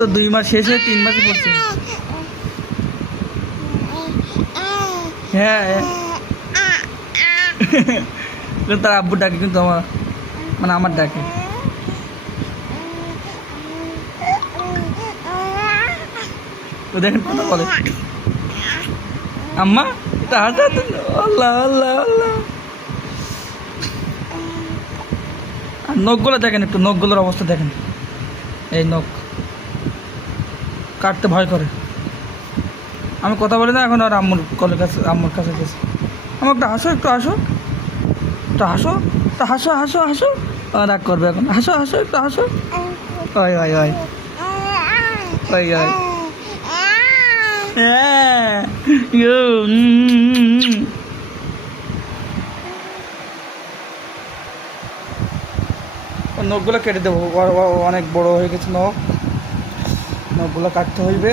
তো 2 মাস শেষ হয়ে 3 মাসে পড়ছে। হ্যাঁ তার আব্বু ডাকে, কিন্তু আমার মানে আমার ডাকে। তো দেখেন কথা বলে, আম্মা এটা হাতে হাতে, আল্লাহ আল্লাহ আল্লাহ। আর নখগুলো দেখেন, একটু নখগুলোর অবস্থা দেখেন, এই নখ কাটতে ভয় করে। আমি কথা বলি না এখন, আর আম্মুর কলের কাছে, আম্মুর কাছে গেছে। আমার একটু হাসো, একটু হাসো, একটু হাসো, একটু হাসো হাসো হাসো। রাগ করবে এখন, হাসো হাসো, একটু হাসো। ওই ওই ওই ওই ওই হ্যাঁ ইয়ো, নখগুলো কেটে দেবো, অনেক বড় হয়ে গেছে নখগুলো কাটতে হইবে।